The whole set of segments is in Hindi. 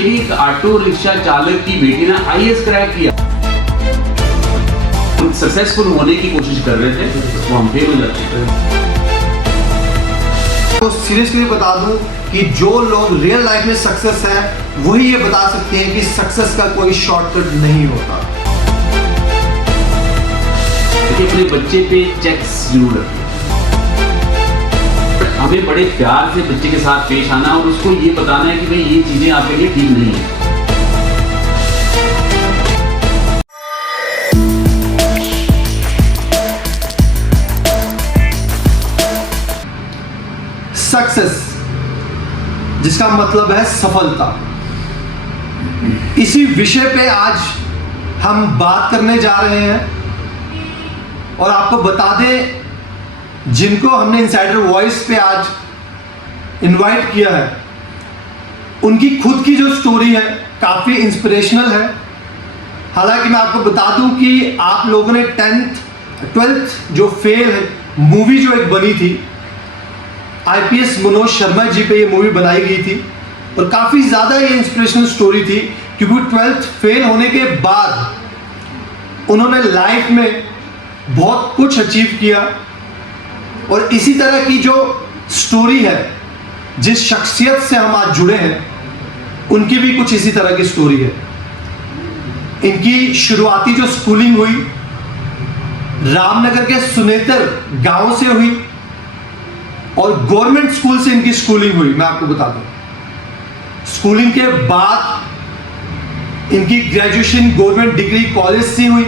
एक ऑटो रिक्शा चालक की बेटी ने आईएएस क्रैक किया, सक्सेसफुल होने की कोशिश कर रहे थे, तो हम फेल हो जाते हैं। तो सीरियसली बता दूं कि जो लोग रियल लाइफ में सक्सेस है वही ये बता सकते हैं कि सक्सेस का कोई शॉर्टकट नहीं होता। अपने बच्चे पे चेक्स जरूर रखें। हमें बड़े प्यार से बच्चे के साथ पेश आना और उसको ये बताना है कि भाई ये चीजें आपके लिए ठीक नहीं है। सक्सेस जिसका मतलब है सफलता, इसी विषय पे आज हम बात करने जा रहे हैं। और आपको बता दें, जिनको हमने इनसाइडर वॉइस पे आज इनवाइट किया है, उनकी खुद की जो स्टोरी है काफ़ी इंस्पिरेशनल है। हालांकि मैं आपको बता दूं कि आप लोगों ने 10th 12th जो फेल है मूवी जो एक बनी थी, आईपीएस मनोज शर्मा जी पे ये मूवी बनाई गई थी और काफ़ी ज़्यादा ये इंस्पिरेशनल स्टोरी थी, क्योंकि 12th फेल होने के बाद उन्होंने लाइफ में बहुत कुछ अचीव किया। और इसी तरह की जो स्टोरी है, जिस शख्सियत से हम आज जुड़े हैं, उनकी भी कुछ इसी तरह की स्टोरी है। इनकी शुरुआती जो स्कूलिंग हुई रामनगर के सुनेतर गांव से हुई और गवर्नमेंट स्कूल से इनकी स्कूलिंग हुई। मैं आपको बता दूं, स्कूलिंग के बाद इनकी ग्रेजुएशन गवर्नमेंट डिग्री कॉलेज से हुई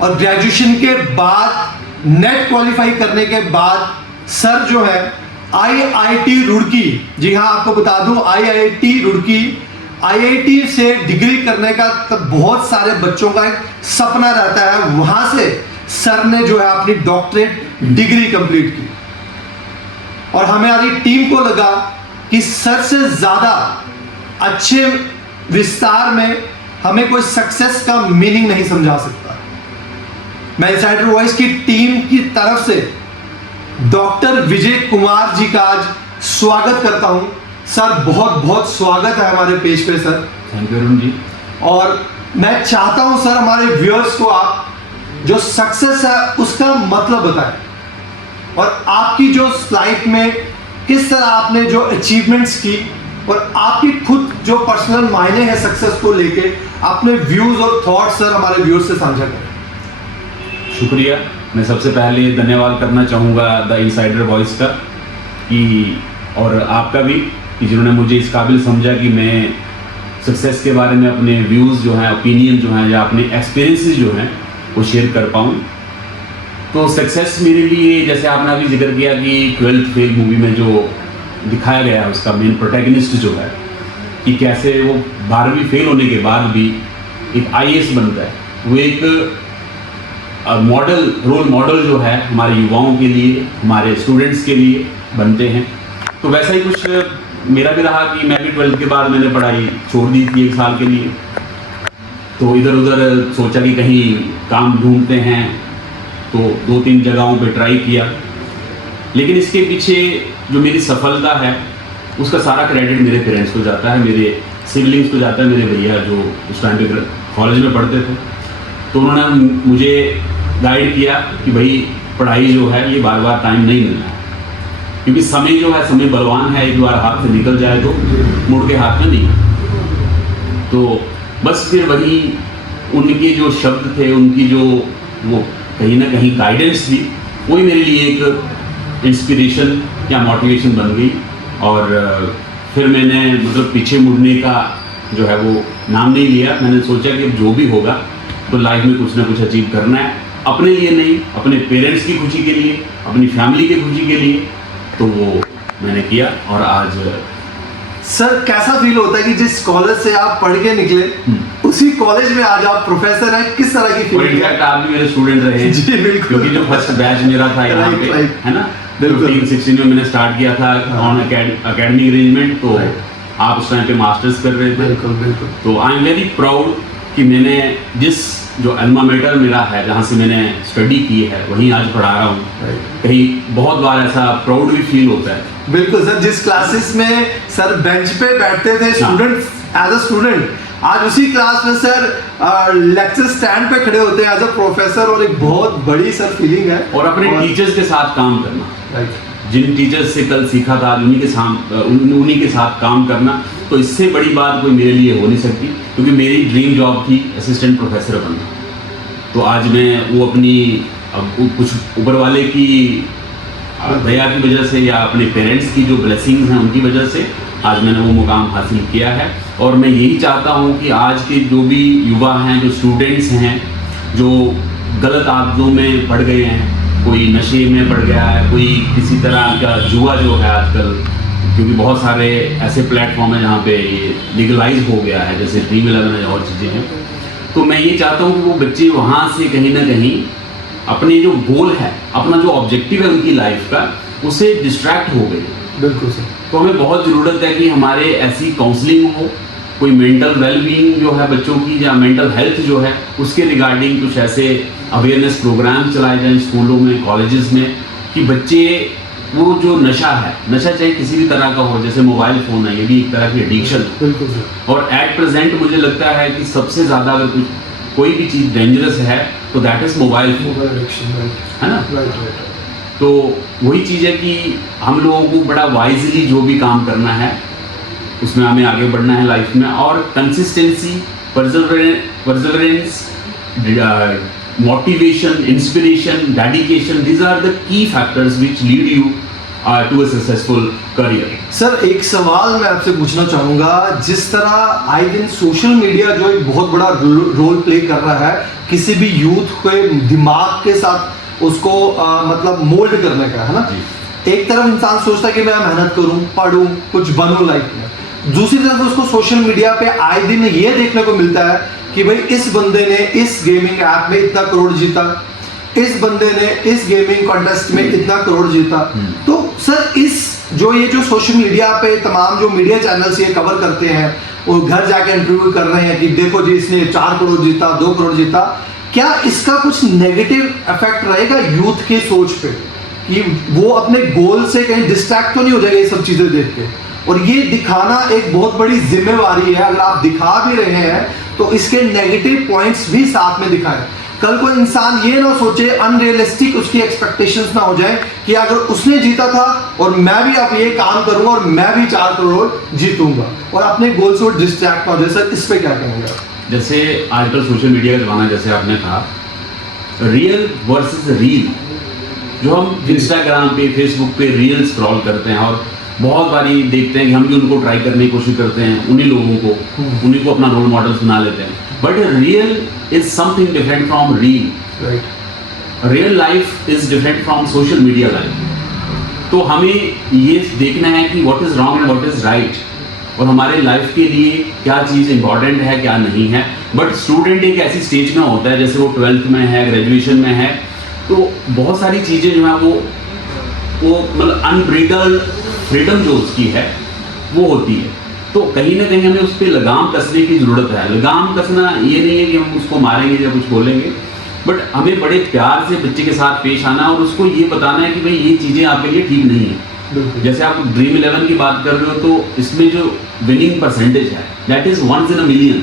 और ग्रेजुएशन के बाद नेट क्वालिफाई करने के बाद सर जो है आईआईटी रुड़की, जी हाँ आपको बता दूं आईआईटी रुड़की, आईआईटी से डिग्री करने का तब बहुत सारे बच्चों का एक सपना रहता है। वहां से सर ने जो है अपनी डॉक्टरेट डिग्री कंप्लीट की और हमारी टीम को लगा कि सर से ज्यादा अच्छे विस्तार में हमें कोई सक्सेस का मीनिंग नहीं समझा सकता। मैं इनसाइडर वॉइस की टीम की तरफ से डॉक्टर विजय कुमार जी का आज स्वागत करता हूं। सर बहुत बहुत स्वागत है हमारे पेज पे sir. Thank you Arun ji. और मैं चाहता हूं सर हमारे व्यूअर्स को आप जो सक्सेस है उसका मतलब बताएं और आपकी जो लाइफ में किस तरह आपने जो अचीवमेंट्स की और आपकी खुद जो पर्सनल मायने हैं सक्सेस को लेके अपने व्यूज और थॉट्स सर हमारे व्यूअर्स से साझा करें। शुक्रिया। मैं सबसे पहले धन्यवाद करना चाहूँगा द इनसाइडर वॉइस का और आपका भी कि जिन्होंने मुझे इस काबिल समझा कि मैं सक्सेस के बारे में अपने व्यूज़ जो हैं, ओपिनियन जो हैं या अपने एक्सपीरियंसेस जो हैं वो शेयर कर पाऊँ। तो सक्सेस मेरे लिए, जैसे आपने अभी जिक्र किया कि 12th फेल मूवी में जो दिखाया गया है उसका मेन प्रोटैगनिस्ट जो है कि कैसे वो 12वीं फेल होने के बाद भी एक आईएएस बनता है। वो एक रोल मॉडल जो है हमारे युवाओं के लिए, हमारे स्टूडेंट्स के लिए बनते हैं। तो वैसा ही कुछ मेरा भी रहा कि मैं भी 12th के बाद मैंने पढ़ाई छोड़ दी थी 1 साल के लिए। तो इधर उधर सोचा कि कहीं काम ढूंढते हैं, तो 2-3 जगहों पे ट्राई किया, लेकिन इसके पीछे जो मेरी सफलता है उसका सारा क्रेडिट मेरे पेरेंट्स को जाता है, मेरे सिबलिंग्स को जाता है, मेरे भैया जो उस टाइम पे कॉलेज में पढ़ते थे। तो उन्होंने मुझे गाइड किया कि भाई पढ़ाई जो है ये बार बार टाइम नहीं मिलना है, क्योंकि समय जो है समय बलवान है, एक बार हाथ से निकल जाए तो मुड़ के हाथ में नहीं। तो बस फिर वही उनके जो शब्द थे, उनकी जो वो कहीं ना कहीं गाइडेंस थी, वही मेरे लिए एक इंस्पिरेशन या मोटिवेशन बन गई। और फिर मैंने मतलब पीछे मुड़ने का जो है वो नाम नहीं लिया। मैंने सोचा कि जो भी होगा तो लाइफ में कुछ ना कुछ अचीव करना है, अपने लिए नहीं, अपने पेरेंट्स की खुशी के लिए, अपनी फैमिली की खुशी के लिए। तो वो मैंने किया और आज सर कैसा फील होता है कि जिस कॉलेज से आप पढ़ के निकले उसी कॉलेज में आज आप प्रोफेसर हैं, किस तरह की फीलिंग है? इनफैक्ट आप भी मेरे स्टूडेंट रहे हैं। जी बिल्कुल, क्योंकि जो फर्स्ट बैच मेरा था यहाँ पे है ना, 15-16 में मैंने स्टार्ट किया था ऑन एकेडमिक अरेंजमेंट। तो आप उस टाइम पे मास्टर्स कर रहे थे। बिल्कुल बिल्कुल। तो आई एम वेरी प्राउड कि मैंने जिस जो अल्मा मेटर मेरा है, जहाँ से मैंने स्टडी की है, वहीं आज पढ़ा रहा हूँ। कहीं बहुत बार ऐसा प्राउड भी फील होता है। बिल्कुल सर, जिस क्लासेस में सर बेंच पे बैठते थे स्टूडेंट्स, एज अ स्टूडेंट, आज उसी क्लास में सर लेक्चर स्टैंड पे खड़े होते हैं एज अ प्रोफेसर, और एक बहुत बड़ी सर फीलिंग है। और अपने टीचर्स के साथ काम करना, राइट, जिन टीचर्स से कल सीखा था आज उन्हीं के साथ काम करना, तो इससे बड़ी बात कोई मेरे लिए हो नहीं सकती, क्योंकि मेरी ड्रीम जॉब थी असिस्टेंट प्रोफेसर बनना। तो आज मैं वो अपनी कुछ ऊपर वाले की दया की वजह से या अपने पेरेंट्स की जो ब्लेसिंग्स हैं उनकी वजह से आज मैंने वो मुकाम हासिल किया है। और मैं यही चाहता हूँ कि आज के जो भी युवा हैं, जो स्टूडेंट्स हैं, जो गलत आदतों में पड़ गए हैं, कोई नशे में पड़ गया है, कोई किसी तरह का जुआ जो है आजकल, क्योंकि बहुत सारे ऐसे प्लेटफॉर्म हैं जहाँ पे ये लीगलाइज हो गया है, जैसे ड्रीम 11 है और चीज़ें हैं। तो मैं ये चाहता हूँ कि वो बच्चे वहाँ से कहीं ना कहीं अपने जो गोल है, अपना जो ऑब्जेक्टिव है उनकी लाइफ का, उससे डिस्ट्रैक्ट हो गए। बिल्कुल सर। तो हमें बहुत ज़रूरत है कि हमारे ऐसी काउंसलिंग हो, कोई मेंटल वेलबींग जो है बच्चों की या मेंटल हेल्थ जो है उसके रिगार्डिंग कुछ ऐसे अवेयरनेस प्रोग्राम चलाए जाएं स्कूलों में, कॉलेजेस में, कि बच्चे वो जो नशा है, नशा चाहे किसी भी तरह का हो, जैसे मोबाइल फ़ोन है, ये भी एक तरह की एडिक्शन है। बिल्कुल सर। और एट प्रेजेंट मुझे लगता है कि सबसे ज़्यादा अगर कोई भी चीज़ डेंजरस है तो दैट इज़ मोबाइल फोन, है ना। राइट। तो वही चीज़ है कि हम लोगों को बड़ा वाइजली जो भी काम करना है उसमें हमें आगे बढ़ना है लाइफ में, और consistency, Perseverance, motivation, inspiration, dedication, these are the key factors which lead you to a successful career. Sir एक सवाल मैं आपसे पूछना चाहूँगा, जिस तरह आई दिन सोशल मीडिया जो एक बहुत बड़ा रोल प्ले कर रहा है किसी भी यूथ के दिमाग के साथ उसको मतलब मोल्ड करने का, है ना। एक तरफ इंसान सोचता है कि मैं मेहनत करूँ, पढ़ूँ, कुछ बनूँ लाइफ में, दूसरी तरफ उसको सोशल मीडिया पे आए दिन ये देखने को मिलता है कि भाई इस बंदे ने इस गेमिंग ऐप में इतना करोड़ जीता, इस बंदे ने इस गेमिंग कॉन्टेस्ट में इतना करोड़ जीता। तो सर इस ये जो सोशल मीडिया पे तमाम जो मीडिया चैनल्स ये कवर करते हैं, वो घर जाके इंटरव्यू कर रहे हैं कि देखो जी इसने 4 करोड़ जीता, 2 करोड़ जीता, क्या इसका कुछ नेगेटिव इफेक्ट रहेगा यूथ के सोच पे कि वो अपने गोल से कहीं डिस्ट्रैक्ट तो नहीं हो जाएगा ये सब चीजें देख के? और ये दिखाना एक बहुत बड़ी जिम्मेवारी है, अगर आप दिखा भी रहे हैं तो इसके नेगेटिव पॉइंट्स भी साथ में दिखाएं। कल को इंसान ये ना सोचे, अनरियलिस्टिक उसकी एक्सपेक्टेशंस ना हो जाए कि अगर उसने जीता था और मैं भी अब ये काम करूंगा और मैं भी 4 करोड़ जीतूंगा, और अपने गोल से डिस्ट्रैक्ट ना हो जाए। सर इस पे क्या कहेंगे? जैसे आजकल सोशल मीडिया का जमाना, जैसे आपने कहा रियल वर्सेस रील, जो हम इंस्टाग्राम पे, फेसबुक पे रील स्क्रॉल करते हैं और बहुत बारी देखते हैं कि हम भी उनको ट्राई करने की कोशिश करते हैं, उन्हीं लोगों को, उन्हीं को अपना रोल मॉडल्स बना लेते हैं। But real is something different from reel. Real life is different from social media life. तो हमें ये देखना है कि what is wrong and what is right, और हमारे लाइफ के लिए क्या चीज़ इंपॉर्टेंट है, क्या नहीं है। बट स्टूडेंट एक ऐसी स्टेज में होता है, जैसे वो 12th में है, ग्रेजुएशन में है, तो बहुत सारी चीज़ें जो है वो मतलब अनब्रिडल्ड फ्रीडम जो उसकी है वो होती है। तो कहीं ना कहीं हमें उस पर लगाम कसने की ज़रूरत है। लगाम कसना ये नहीं है कि हम उसको मारेंगे या कुछ बोलेंगे, बट हमें बड़े प्यार से बच्चे के साथ पेश आना और उसको ये बताना है कि भाई ये चीज़ें आपके लिए ठीक नहीं है। जैसे आप ड्रीम 11 की बात कर रहे हो, तो इसमें जो विनिंग परसेंटेज है that is 1 in a million,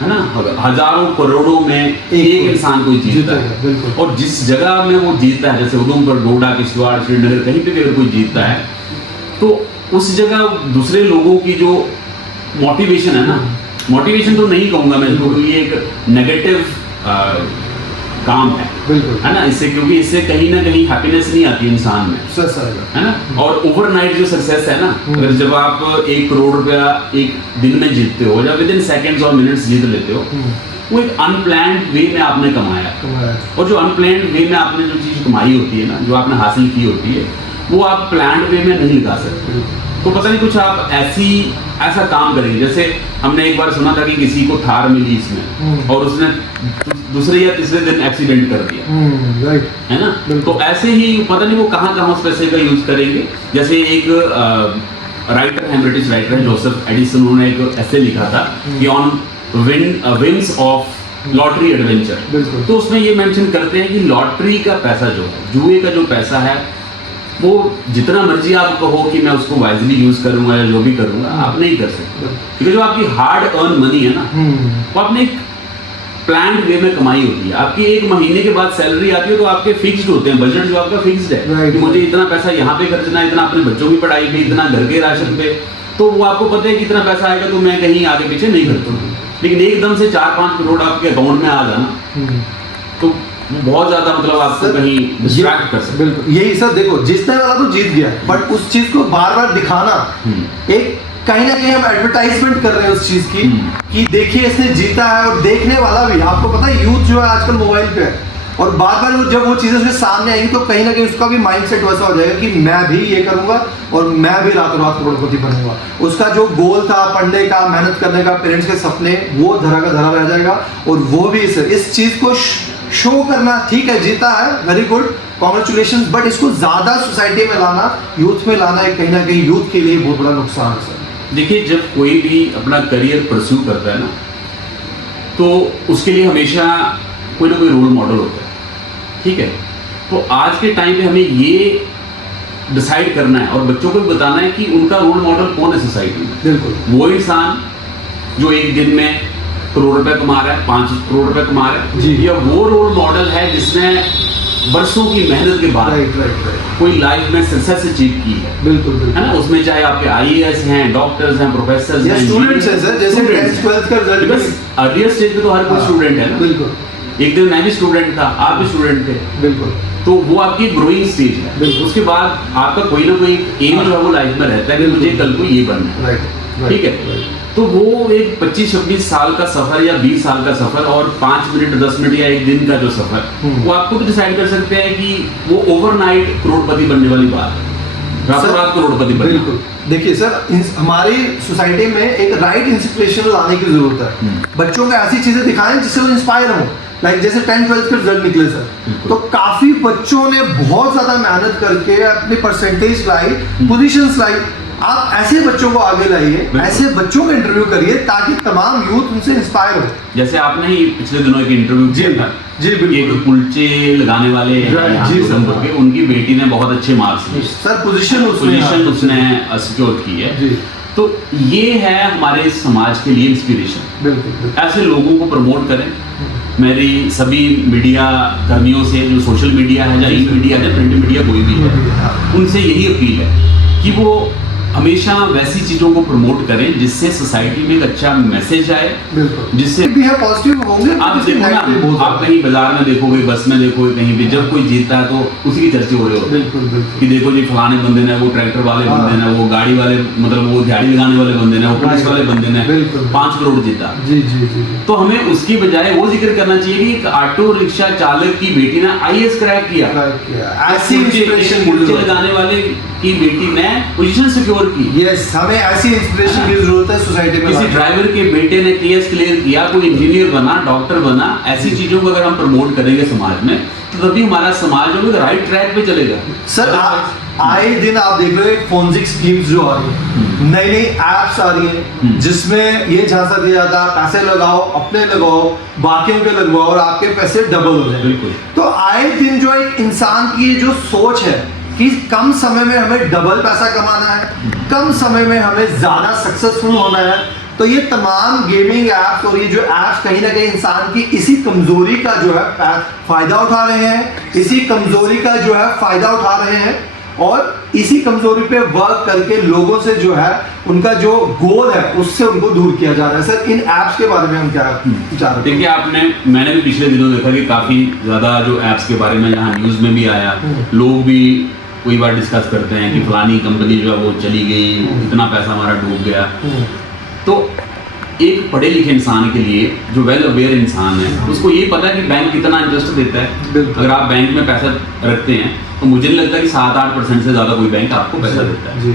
है ना। हजारों करोड़ों में एक इंसान कोई जीतता है, और जिस जगह में वो जीतता है, जैसे उधमपुर, डोडा, किश्तवाड़, श्रीनगर, कहीं पे भी अगर कोई जीतता है तो उस जगह दूसरे लोगों की जो मोटिवेशन है ना, मोटिवेशन तो नहीं कहूँगा मैं इसको, क्योंकि ये एक नेगेटिव काम है ना इससे, क्योंकि इससे कहीं ना कहीं हैप्पीनेस नहीं आती इंसान में, है ना। और ओवरनाइट जो सक्सेस है ना, अगर जब आप 1 करोड़ रुपया एक दिन में जीतते हो या विद इन सेकेंड्स और मिनट्स जीत लेते हो, वो एक अनप्लान्ड वे में आपने कमाया। और जो अनप्लान्ड वे में आपने जो चीज़ कमाई होती है ना, जो आपने हासिल की होती है, वो आप प्लान्ड वे में नहीं लगा सकते। तो पता नहीं कुछ आप ऐसा काम करेंगे। जैसे हमने एक बार सुना था कि किसी को थार मिली इसमें और उसने दूसरे या तीसरे दिन एक्सीडेंट कर दिया, है ना। तो ऐसे ही पता नहीं वो कहाँ उस पैसे का यूज करेंगे। जैसे एक राइटर है, ब्रिटिश राइटर है, जोसेफ एडिसन, उन्होंने एक ऐसे लिखा था कि on wings of lottery adventure. तो उसमें ये मेंशन करते हैं कि लॉटरी का पैसा जो है, जुए का जो पैसा है, वो जितना मर्जी आप कहो कि मैं उसको वाइजली यूज करूंगा या जो भी करूंगा, आप नहीं कर सकते, क्योंकि जो आपकी हार्ड अर्न मनी है ना, वो आपने एक प्लान वे में कमाई होती है। आपकी एक महीने के बाद सैलरी आती है तो आपके फिक्स्ड होते हैं, बजट जो आपका फिक्स्ड है कि मुझे इतना पैसा यहाँ पे खर्चना है, इतना अपने बच्चों की पढ़ाई पे, इतना घर के राशन पे, तो वो आपको पता है कि इतना पैसा आएगा तो मैं कहीं आगे पीछे नहीं खर्चूंगा। लेकिन एकदम से 4-5 करोड़ आपके अकाउंट में आ जाना तो बहुत ज्यादा मतलब आपको कहीं डिस्ट्रैक्ट कर सकते। बिल्कुल यही सर, देखो जीतने वाला तो जीत गया, बट उस चीज को बार बार दिखाना, एक कहीं ना कहीं हम एडवर्टाइजमेंट कर रहे हैं उस चीज की कि देखिए इसने जीता है, और देखने वाला भी, आपको पता है यूथ जो है आजकल मोबाइल पे है, और बार बार जब वो चीजें उसके सामने आएंगी तो कहीं ना कहीं उसका भी माइंडसेट वैसा हो जाएगा कि मैं भी ये करूंगा और मैं भी रातों रात करोड़पति बनूंगा। उसका जो गोल था पढ़ने का, मेहनत करने का, पेरेंट्स के सपने, वो धरा का धरा रह जाएगा। और वो भी इस चीज को शो करना, ठीक है जीता है, वेरी गुड, कॉन्ग्रेचुलेशन, बट इसको ज्यादा सोसाइटी में लाना, यूथ में लाना, एक कहीं ना कहीं यूथ के लिए बहुत बड़ा नुकसान है सर। देखिए, जब कोई भी अपना करियर परस्यू करता है ना, तो उसके लिए हमेशा कोई ना कोई रोल मॉडल होता है, ठीक है। तो आज के टाइम पे हमें ये डिसाइड करना है और बच्चों को भी बताना है कि उनका रोल मॉडल कौन है सोसाइटी में। बिल्कुल वो इंसान जो एक दिन में करोड़ रुपए कमा रहा है, 5 करोड़ रुपए कमा रहा है जी, या वो रोल मॉडल है जिसने बरसों की मेहनत के बाद कोई लाइफ में सक्सेस अचीव की है। बिल्कुल है ना, उसमें चाहे आपके आईएएस हैं, डॉक्टर्स हैं, प्रोफेसर हैं, स्टूडेंट्स हैं सर, जैसे 10th 12th का रिजल्ट, अर्लियर स्टेज पे तो हर कोई स्टूडेंट है ना। बिल्कुल, एक दिन मैं भी स्टूडेंट था, आप भी स्टूडेंट थे, बिल्कुल, तो वो आपकी ग्रोइंग स्टेज है। बिल्कुल। उसके बाद आपका कोई ना कोई एम जो है वो लाइफ में रहता है कि मुझे कल को ये बनना है, ठीक है। तो वो एक 25-26 साल का सफर या 20 साल का सफर और 5 मिनट 10 मिनट या एक दिन का जो सफर, वो आपको भी डिसाइड कर सकते हैं कि वो ओवरनाइट करोड़पति बनने वाली बात है, रातों रात करोड़पति बनना। बिल्कुल, देखिए सर, हमारी सोसाइटी में एक राइट इंस्पिरेशन लाने की जरूरत है। बच्चों को ऐसी चीजें दिखाएं जिससे वो इंस्पायर हो। लाइक जैसे 10th 12th के रिजल्ट निकले सर, तो काफी बच्चों ने बहुत ज्यादा मेहनत करके अपनी परसेंटेज लाई, पोजीशंस लाई। आप ऐसे बच्चों को आगे लाइए, ऐसे बच्चों का इंटरव्यू करिए ताकि तमाम यूथ उनसे इंस्पायर हो। जैसे आपने ही पिछले दिनों एक इंटरव्यू किया था, जी बिल्कुल, एक कुलचे लगाने वाले जी उधमपुर के, उनकी बेटी ने बहुत अच्छे मार्क्स लिए सर, पोजीशन उसने सिक्योर की है। जी, तो ये है हमारे समाज के लिए इंस्पिरेशन। बिल्कुल, ऐसे लोगों को प्रमोट करें। मेरी सभी मीडिया कर्मियों से, जो सोशल मीडिया है या ई मीडिया है, प्रिंट मीडिया कोई भी है, उनसे यही अपील है कि वो हमेशा वैसी चीजों को प्रमोट करें जिससे सोसाइटी में एक अच्छा मैसेज आए, जिससे भी है पॉजिटिव होंगे। आप देखो ना, आप कहीं बाजार में देखोगे, बस में देखोगे, कहीं भी जब कोई जीतता है तो उसी की चर्चे हो रहे होते हैं। बिल्कुल, बिल्कुल, कि देखो जी फलाने बंदे ने, वो ट्रैक्टर वाले बंदे ने, वो गाड़ी वाले, मतलब वो दिहाड़ी लगाने वाले बंदे ने, वो पुलिस वाले बंदे ने 5 करोड़ जीता। जी जी जी, तो हमें उसकी बजाय वो जिक्र करना चाहिए कि एक ऑटो रिक्शा चालक की बेटी ने आईएएस क्रैक किया, ऐसी इंस्पिरेशन कुलचे लगाने वाले की बेटी ने पोजीशन सिक्योर की। यस, हमें ऐसी इंस्पिरेशन की जरूरत है सोसाइटी में। किसी ड्राइवर के बेटे ने केएस क्लियर किया, कोई इंजीनियर बना, डॉक्टर बना। ऐसी चीजों को अगर हम प्रमोट करेंगे समाज में, तो तभी हमारा समाज जो है राइट ट्रैक पे चलेगा। सर, आए दिन आप देख रहे हो फोरेंसिक स्कीम्स जो आ रही है, नई नई एप्स आ रही हैं जिसमें ये झांसा दिया जाता है, पैसे लगाओ, अपने लगाओ, बाकियों के लगवाओ और आपके पैसे डबल हो जाए। बिल्कुल। तो आए दिन जो एक इंसान की जो सोच है कि कम समय में हमें डबल पैसा कमाना है, कम समय में हमें ज्यादा सक्सेसफुल होना है, तो ये तमाम गेमिंग एप्स और ये जो एप्स कहीं ना कहीं इंसान की इसी कमजोरी का जो है फायदा उठा रहे हैं, इसी कमजोरी का जो है फायदा उठा रहे हैं और इसी कमजोरी पे वर्क करके लोगों से जो है उनका जो गोल है उससे उनको दूर किया जा रहा है। सर, इन एप्स के बारे में हम क्या विचार रखते हैं? देखिए, मैंने भी पिछले दिनों देखा कि काफी ज्यादा जो एप्स के बारे में यहाँ न्यूज में भी आया, लोग भी कई बार डिस्कस करते हैं कि फलानी कंपनी जो है वो चली गई, इतना पैसा हमारा डूब गया। तो एक पढ़े लिखे इंसान के लिए, जो वेल अवेयर इंसान है, उसको ये पता है कि बैंक कितना इंटरेस्ट देता है। अगर आप बैंक में पैसा रखते हैं तो मुझे नहीं लगता कि 7-8% से ज्यादा कोई बैंक आपको पैसा देता है।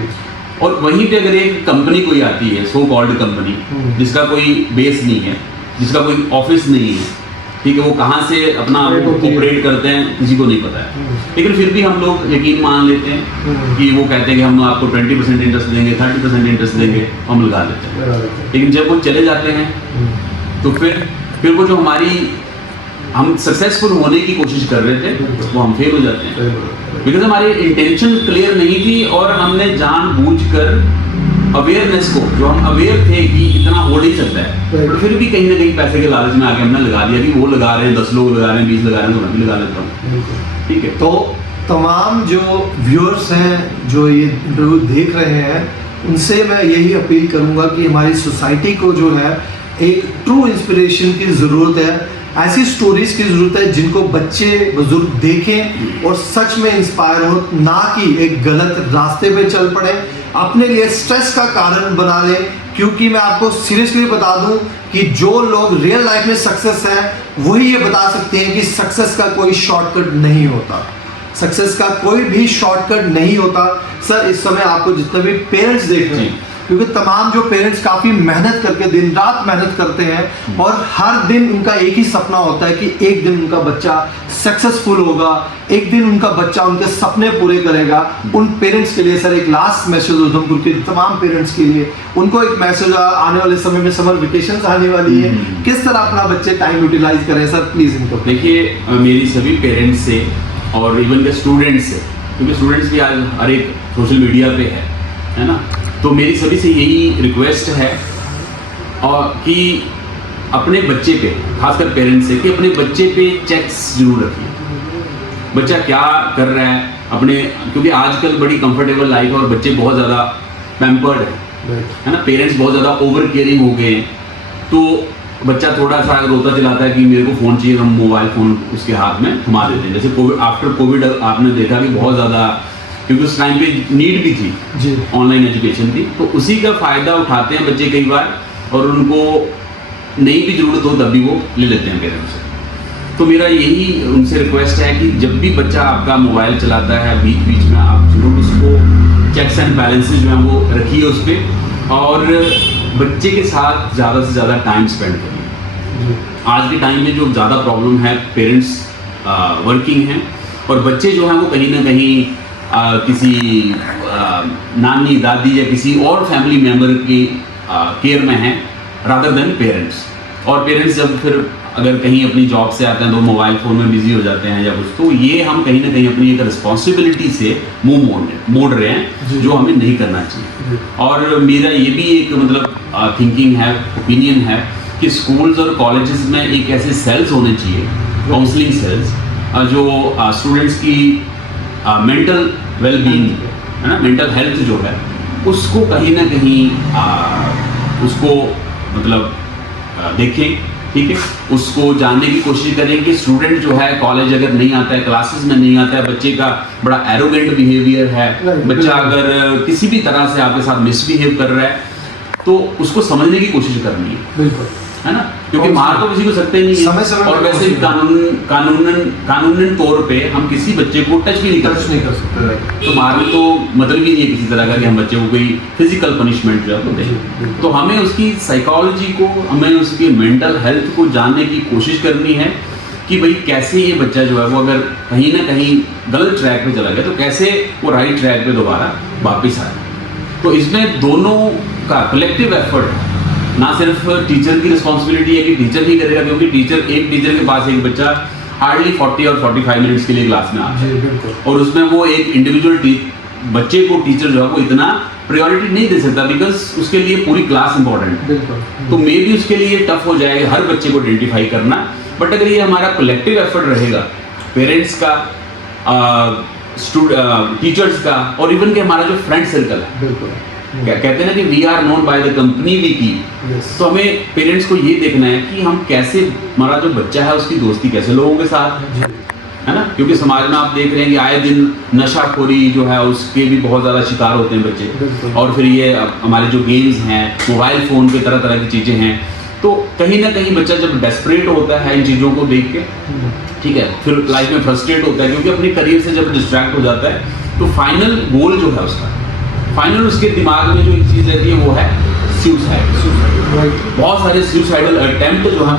और वहीं पे अगर एक कंपनी कोई आती है, सो कॉल्ड कंपनी, जिसका कोई बेस नहीं है, जिसका कोई ऑफिस नहीं है, ठीक है, वो कहाँ से अपना ऑपरेट करते हैं किसी को नहीं पता है, लेकिन फिर भी हम लोग यकीन मान लेते हैं कि वो कहते हैं कि हम आपको 20% इंटरेस्ट देंगे, 30% इंटरेस्ट देंगे, हम लगा लेते हैं। लेकिन जब वो चले जाते हैं तो फिर वो जो हमारी हम सक्सेसफुल होने की कोशिश कर रहे थे, वो हम फेल हो जाते हैं बिकॉज हमारी इंटेंशन क्लियर नहीं थी और हमने जानबूझकर अवेयरनेस को, जो हम अवेयर थे कि इतना हो नहीं सकता है, पर फिर भी कहीं ना कहीं पैसे के लालच में आके हमने लगा दिया कि वो लगा रहे हैं, 10 लोग लगा रहे हैं, 20 लगा रहे हैं, तो मैं भी लगा लेता हूँ। ठीक है, तो तमाम जो व्यूअर्स हैं जो ये इंटरव्यू देख रहे हैं, उनसे मैं यही अपील करूंगा कि हमारी सोसाइटी को जो है एक ट्रू इंस्पिरेशन की ज़रूरत है, ऐसी स्टोरीज की ज़रूरत है जिनको बच्चे बुजुर्ग देखें और सच में इंस्पायर हो, ना कि एक गलत रास्ते पे चल पड़े, अपने लिए स्ट्रेस का कारण बना ले। क्योंकि मैं आपको सीरियसली बता दूं कि जो लोग रियल लाइफ में सक्सेस हैं वही ये बता सकते हैं कि सक्सेस का कोई शॉर्टकट नहीं होता, सक्सेस का कोई भी शॉर्टकट नहीं होता। सर, इस समय आपको जितने भी पेरेंट्स देख रहे हैं, क्योंकि तमाम जो पेरेंट्स काफ़ी मेहनत करके दिन रात मेहनत करते हैं और हर दिन उनका एक ही सपना होता है कि एक दिन उनका बच्चा सक्सेसफुल होगा, एक दिन उनका बच्चा उनके सपने पूरे करेगा। उन पेरेंट्स के लिए सर एक लास्ट मैसेज उधमपुर के तमाम पेरेंट्स के लिए, उनको एक मैसेज, आने वाले समय में समर वेकेशन आने वाली है, किस तरह अपना बच्चे टाइम यूटिलाइज करें सर, प्लीज़ इनको। देखिए, मेरी सभी पेरेंट्स से और इवन के स्टूडेंट्स से, क्योंकि स्टूडेंट्स भी आज हर एक सोशल मीडिया पे है ना, तो मेरी सभी से यही रिक्वेस्ट है और कि अपने बच्चे पे, खासकर पेरेंट्स से, कि अपने बच्चे पे चेक्स जरूर रखिए, बच्चा क्या कर रहा है अपने, क्योंकि आजकल बड़ी कंफर्टेबल लाइफ है और बच्चे बहुत ज़्यादा पैम्पर्ड है ना, पेरेंट्स बहुत ज़्यादा ओवर केयरिंग हो गए, तो बच्चा थोड़ा सा रोता चलाता है कि मेरे को फ़ोन चाहिए, हम मोबाइल फ़ोन उसके हाथ में थमा देते हैं। जैसे कोविड, आफ्टर कोविड आपने देखा कि बहुत ज़्यादा, क्योंकि उस टाइम पे नीड भी थी, ऑनलाइन एजुकेशन थी, तो उसी का फ़ायदा उठाते हैं बच्चे कई बार, और उनको नहीं भी ज़रूरत हो तब भी वो ले लेते हैं पेरेंट्स से। तो मेरा यही उनसे रिक्वेस्ट है कि जब भी बच्चा आपका मोबाइल चलाता है, बीच बीच में आप जरूर उसको चेक्स एंड बैलेंसेज जो हैं वो रखिए उस पर, और बच्चे के साथ ज़्यादा से ज़्यादा टाइम स्पेंड करिए। आज के टाइम में जो ज़्यादा प्रॉब्लम है, पेरेंट्स वर्किंग हैं और बच्चे जो हैं वो कहीं ना कहीं किसी नानी दादी या किसी और फैमिली मेम्बर की केयर में हैं रादर देन पेरेंट्स। और पेरेंट्स जब फिर अगर कहीं अपनी जॉब से आते हैं तो मोबाइल फ़ोन में बिजी हो जाते हैं या कुछ, तो ये हम कहीं ना कहीं अपनी एक रिस्पॉन्सिबिलिटी से मुंह मोड़ रहे हैं, जो हमें नहीं करना चाहिए। और मेरा ये भी एक मतलब थिंकिंग है, ओपिनियन है कि स्कूल्स और कॉलेजेस में एक ऐसे सेल्स होने चाहिए, काउंसलिंग सेल्स, जो स्टूडेंट्स की मेंटल वेलबींग है ना, मेंटल हेल्थ जो है उसको कहीं ना कहीं उसको मतलब देखें, ठीक है, उसको जानने की कोशिश करें कि स्टूडेंट जो है कॉलेज अगर नहीं आता है, क्लासेस में नहीं आता है, बच्चे का बड़ा एरोगेंट बिहेवियर है, बच्चा अगर किसी भी तरह से आपके साथ मिसबिहेव कर रहा है, तो उसको समझने की कोशिश करनी है, बिल्कुल, है ना, क्योंकि मार तो किसी को सकते ही नहीं है, और वैसे भी कानूनन तौर पे हम किसी बच्चे को टच भी नहीं कर सकते, तो मारने तो मतलब ही नहीं है किसी तरह का कि हम बच्चे को कोई फिजिकल पनिशमेंट जो है वो दें। तो हमें उसकी साइकोलॉजी को, हमें उसकी मेंटल हेल्थ को जानने की कोशिश करनी है कि भाई कैसे ये बच्चा जो है वो अगर कहीं ना कहीं गलत ट्रैक पे चला गया तो कैसे वो राइट ट्रैक पे दोबारा वापस आए। तो इसमें दोनों का कलेक्टिव एफर्ट है, ना सिर्फ टीचर की रिस्पॉन्सिबिलिटी है कि टीचर ही करेगा, क्योंकि एक टीचर के पास एक बच्चा हार्डली 40 और 45 मिनट्स के लिए क्लास में आता है, और उसमें वो एक इंडिविजुअल बच्चे को टीचर जो है वो इतना प्रायोरिटी नहीं दे सकता, बिकॉज उसके लिए पूरी क्लास इंपॉर्टेंट है। तो मे भी उसके लिए टफ हो जाएगा हर बच्चे को आइडेंटिफाई करना, बट अगर ये हमारा कलेक्टिव एफर्ट रहेगा, पेरेंट्स का, टीचर्स का, और इवन के हमारा जो फ्रेंड सर्कल है, क्या कहते हैं ना कि we are known by the company we keep, तो हमें पेरेंट्स को ये देखना है कि हम कैसे, हमारा जो बच्चा है उसकी दोस्ती कैसे लोगों के साथ है ना, क्योंकि समाज में आप देख रहे हैं कि आए दिन नशाखोरी जो है उसके भी बहुत ज़्यादा शिकार होते हैं बच्चे, और फिर ये हमारे जो गेम्स हैं, मोबाइल फ़ोन पे तरह तरह की चीज़ें हैं, तो कहीं ना कहीं बच्चा जब डेस्परेट होता है इन चीज़ों को देख के, ठीक है, फिर लाइफ में फ्रस्ट्रेट होता है, क्योंकि अपने करियर से जब डिस्ट्रैक्ट हो जाता है तो फाइनल गोल जो है उसका, फाइनल उसके दिमाग में जो एक चीज़ रहती है वो है सुसाइड। बहुत सारे सुसाइडल अटेम्प्ट जो है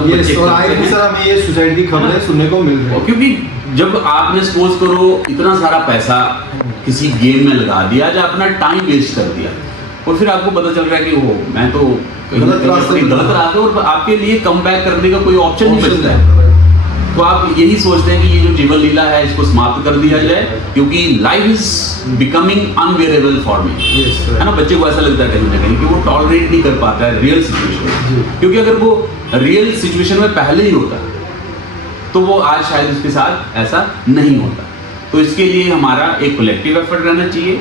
ये सुसाइड की खबरें सुनने को मिल रही है, क्योंकि जब आपने सपोज करो इतना सारा पैसा किसी गेम में लगा दिया, या अपना टाइम वेस्ट कर दिया, और फिर आपको पता चल रहा है कि वो मैं तो गलत रास्ते, और आपके लिए कम बैक करने का कोई ऑप्शन नहीं बचता है, तो आप यही सोचते हैं कि ये जो जीवन लीला है इसको समाप्त कर दिया जाए, क्योंकि life is becoming unbearable for me, है ना। बच्चे को ऐसा लगता है कहीं ना कहीं कि वो टॉलरेट नहीं कर पाता है रियल सिचुएशन, क्योंकि अगर वो रियल सिचुएशन में पहले ही होता तो वो आज शायद उसके साथ ऐसा नहीं होता। तो इसके लिए हमारा एक कलेक्टिव एफर्ट रहना चाहिए।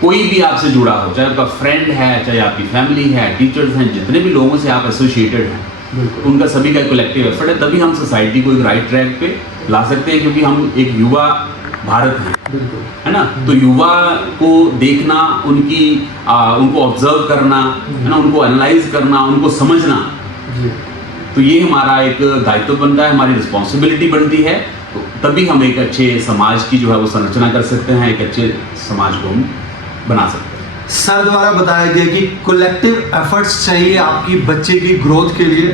कोई भी आपसे जुड़ा हो, चाहे आपका फ्रेंड है, चाहे आपकी फैमिली है, टीचर्स हैं, जितने भी लोगों से आप एसोसिएटेड हैं, उनका सभी का कलेक्टिव एफर्ट है, तभी हम सोसाइटी को एक राइट ट्रैक पे ला सकते हैं। क्योंकि हम एक युवा भारत हैं, है ना। तो युवा को देखना, उनको ऑब्जर्व करना, है ना, उनको एनालाइज करना, उनको समझना, तो ये हमारा एक दायित्व बनता है, हमारी रिस्पॉन्सिबिलिटी बनती है। तो तभी हम एक अच्छे समाज की जो है वो संरचना कर सकते हैं, एक अच्छे समाज को हम बना सकते हैं। सर द्वारा बताया गया कि कलेक्टिव एफर्ट्स चाहिए आपकी बच्चे की ग्रोथ के लिए।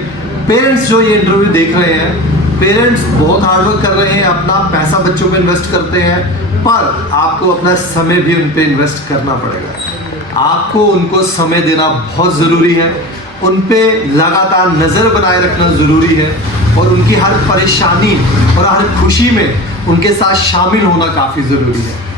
पेरेंट्स जो ये इंटरव्यू देख रहे हैं, पेरेंट्स बहुत हार्डवर्क कर रहे हैं, अपना पैसा बच्चों पे इन्वेस्ट करते हैं, पर आपको अपना समय भी उन पे इन्वेस्ट करना पड़ेगा। आपको उनको समय देना बहुत ज़रूरी है, उन पे लगातार नज़र बनाए रखना ज़रूरी है, और उनकी हर परेशानी और हर खुशी में उनके साथ शामिल होना काफ़ी ज़रूरी है।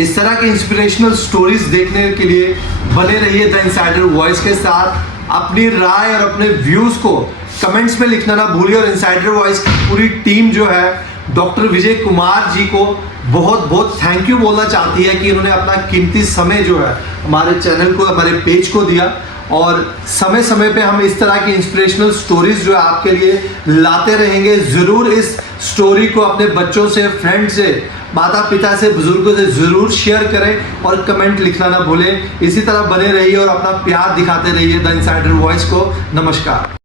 इस तरह के इंस्पिरेशनल स्टोरीज देखने के लिए बने रहिए द इनसाइडर वॉइस के साथ। अपनी राय और अपने व्यूज़ को कमेंट्स में लिखना ना भूलिए। और इनसाइडर वॉइस की पूरी टीम जो है डॉक्टर विजय कुमार जी को बहुत बहुत थैंक यू बोलना चाहती है कि उन्होंने अपना कीमती समय जो है हमारे चैनल को, हमारे पेज को दिया। और समय समय पे हम इस तरह की इंस्पिरेशनल स्टोरीज जो है आपके लिए लाते रहेंगे। ज़रूर इस स्टोरी को अपने बच्चों से, फ्रेंड से, माता पिता से, बुजुर्गों से ज़रूर शेयर करें और कमेंट लिखना ना भूलें। इसी तरह बने रहिए और अपना प्यार दिखाते रहिए द इनसाइडर वॉइस को। नमस्कार।